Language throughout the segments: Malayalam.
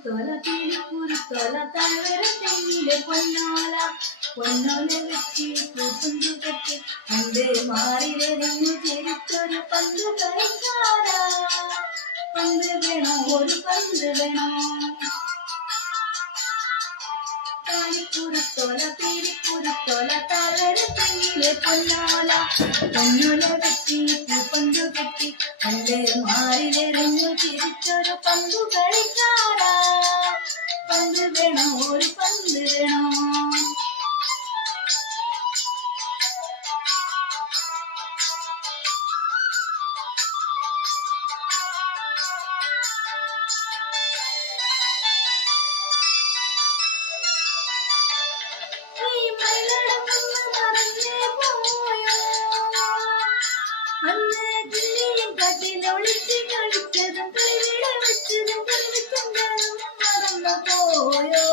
കുരുത്തോല പീലി കുരുത്തോല താഴ്വര തെങ്ങിലെ പൊന്നോല പൊന്നോല വെട്ടി പൂപ്പുന്തു കെട്ടി പണ്ട് മാറിലെറിഞ്ഞു ചിരിച്ചൊരു പന്ത് കളിക്കാരാ പന്ത് വേണോ ഒരു പന്ത് വേണോ കുരുത്തോല പീലി കുരുത്തോല താഴ്വര തെങ്ങിലെ പൊന്നോല പൊന്നോല വെട്ടി പൂപ്പന്തു കെട്ടി പണ്ട് മാറിലെറിഞ്ഞു ചിരിച്ചൊരു പന്തു കളിക്കാരാ പന്ത് വേണോ ഒരു പന്ത് വേണോ അന്ന് കിളിയും കട്ടിലൊളിച്ച് കളിച്ചതും കൈവിട വെച്ചതും കൽവിച്ചുണ്ടതും മറന്നു പോയോ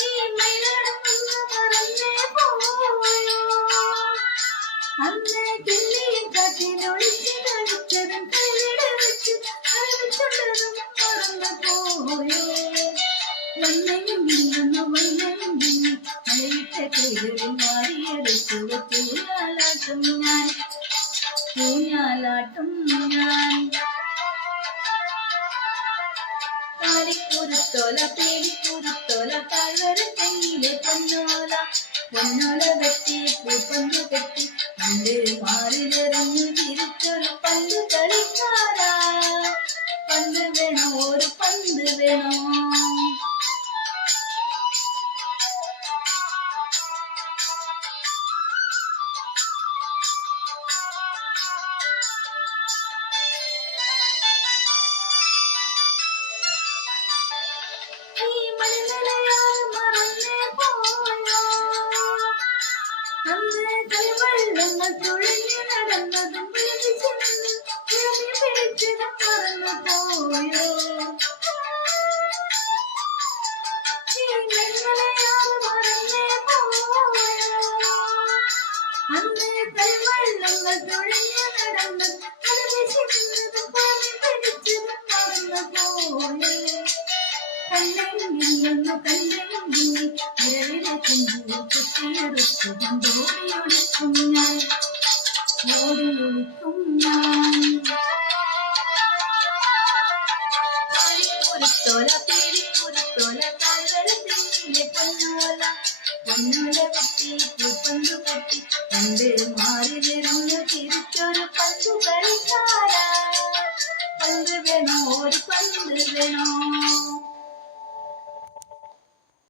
ഈ മയിലടങ്ങുന്നു മറന്നേ പോയോ അന്ന് കിളിയും കട്ടിലൊളിച്ച് കളിച്ചതും കൈവിട വെച്ചതും കൽവിച്ചുണ്ടതും മറന്നു പോയോ വന്നെയും വില്ലുന്നു വന്നെയും വില്ലി മലയിട്ട കൈകളിൽ മാറിയെടുത്തു പൂഞ്ഞാലാട്ടും ഞാൻ പൂഞ്ഞാലാട്ടും ഞാൻ കാലിക്കുരുത്തോല പേലിക്കുരുത്തോല താഴ്വര തെങ്ങിലെ പൊന്നോല പൊന്നോല വെട്ടി പൂപ്പന്തു കെട്ടി പണ്ട് മാറിലെറിഞ്ഞു തിരിച്ചൊരു പന്ത് കളിക്കാരാ പന്ത് വേണോ ഒരു പന്ത് വേണോ വെള്ളങ്ങൾ തുഴഞ്ഞു നടന്നതും പിടിച്ചതും മറന്നു പോയോ മറന്നേ പോയോ അന്ന് കൽവെള്ളങ്ങൾ തുഴഞ്ഞു നടന്നതും പിടിച്ചതും മറന്നു പോയോ കല്ലെങ്കില്ലെന്നു കല്ലെങ്കി ഇരവിലെ ചെഞ്ചു കുത്തിയെടുത്തതും ഓടിയൊളിക്കും ഞാൻ ഓടിയൊളിക്കും ഞാൻ കുരുത്തോല പേരിക്കുരുത്തോല താഴ്വര തെങ്ങിലെ പൊന്നോല പൊന്നോല വെട്ടി പൂപ്പന്തു കെട്ടി പണ്ട് മാറിലെറിഞ്ഞു തിരിച്ചൊരു പന്തു കളിക്കാരാ പന്ത് വേണോ ഒരു പന്ത് വേണോ